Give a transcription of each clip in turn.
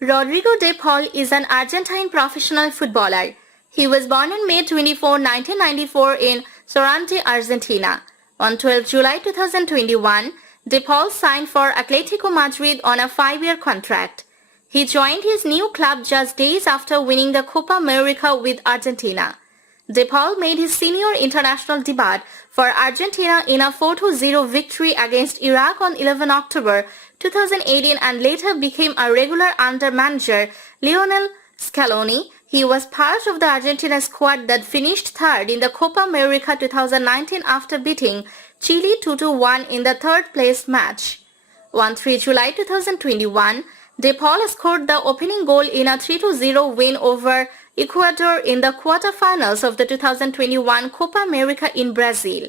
Rodrigo de Paul is an Argentine professional footballer. He was born on May 24, 1994 in Sorante, Argentina. On 12 July 2021, de Paul signed for Atletico Madrid on a 5-year contract. He joined his new club just days after winning the Copa America with Argentina. De Paul made his senior international debut for Argentina in a 4-0 victory against Iraq on 11 October 2018 and later became a regular under manager Lionel Scaloni. He was part of the Argentina squad that finished third in the Copa America 2019 after beating Chile 2-1 in the third-place match. On 3 July 2021, De Paul scored the opening goal in a 3-0 win over Ecuador in the quarter-finals of the 2021 Copa America in Brazil.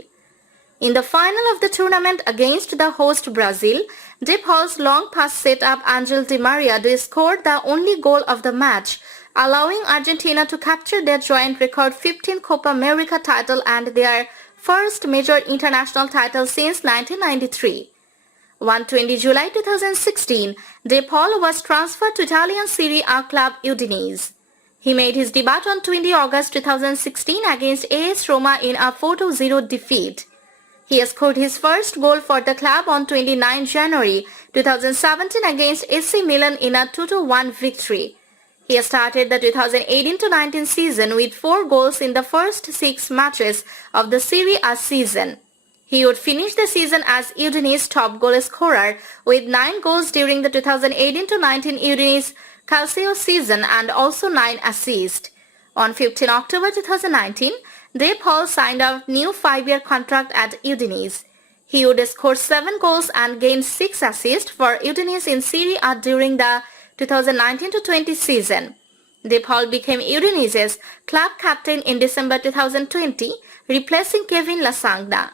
In the final of the tournament against the host Brazil, De Paul's long pass set up Angel Di Maria scored the only goal of the match, allowing Argentina to capture their joint record 15th Copa America title and their first major international title since 1993. On 20 July 2016, De Paul was transferred to Italian Serie A club Udinese. He made his debut on 20 August 2016 against AS Roma in a 4-0 defeat. He scored his first goal for the club on 29 January 2017 against AC Milan in a 2-1 victory. He started the 2018-19 season with 4 goals in the first 6 matches of the Serie A season. He would finish the season as Udinese's top goal scorer with 9 goals during the 2018-19 Udinese Calcio season and also 9 assists. On 15 October 2019, De Paul signed a new 5-year contract at Udinese. He would score 7 goals and gain 6 assists for Udinese in Serie A during the 2019-20 season. De Paul became Udinese's club captain in December 2020, replacing Kevin Lasagna.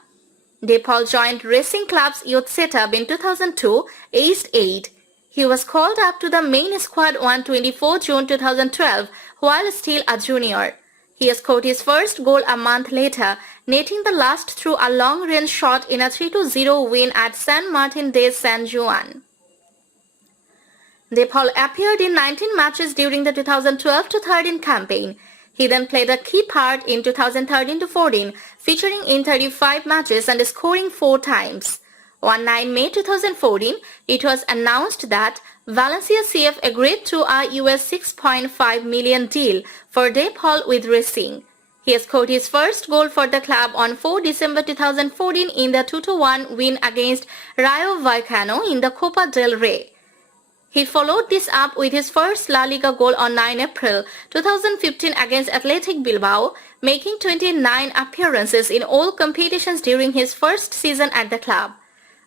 De Paul joined Racing Club's youth setup in 2002, aged 8. He was called up to the main squad on 24 June 2012 while still a junior. He scored his first goal a month later, netting the last through a long-range shot in a 3-0 win at San Martin de San Juan. De Paul appeared in 19 matches during the 2012-13 campaign. He then played a key part in 2013-14, featuring in 35 matches and scoring 4 times. On 9 May 2014, it was announced that Valencia CF agreed to a US $6.5 million deal for De Paul with Racing. He scored his first goal for the club on 4 December 2014 in the 2-1 win against Rayo Vallecano in the Copa del Rey. He followed this up with his first La Liga goal on 9 April 2015 against Athletic Bilbao, making 29 appearances in all competitions during his first season at the club.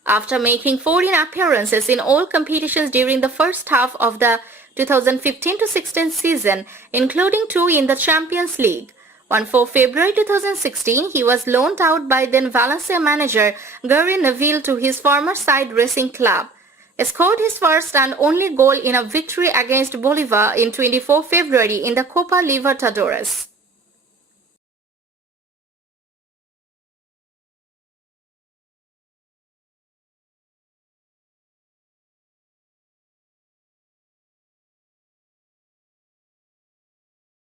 After making 14 appearances in all competitions during the first half of the 2015-16 season, including 2 in the Champions League. On 4 February 2016, he was loaned out by then Valencia manager Gary Neville to his former side Racing Club. Scored his first and only goal in a victory against Bolívar in 24 February in the Copa Libertadores.